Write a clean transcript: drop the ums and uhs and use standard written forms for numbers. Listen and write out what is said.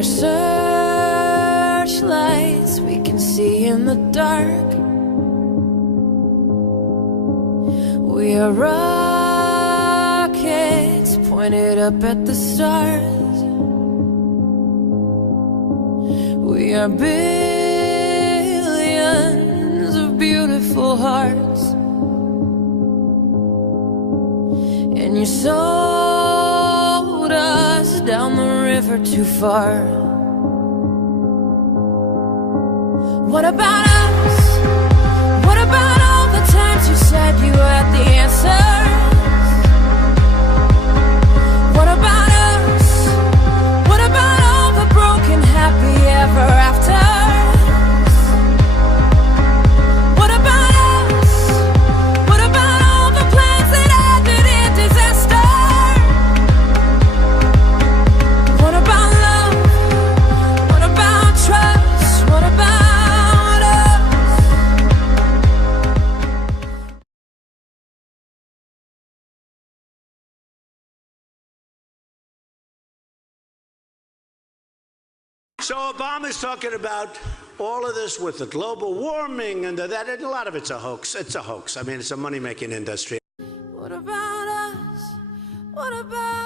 are searchlights we can see in the dark. We are rockets pointed up at the stars. We are billions of beautiful hearts. And you sold us down the river too far. What about us? What about all the times you said you had the answers? What about us? What about all the broken happy ever afters? What about us? What about all the plans that ended in disaster? What about love? What about trust? What about us? So Obama's talking about all of this with the global warming and that, and a lot of it's a hoax. It's a hoax. I mean, it's a money-making industry. What about us? What about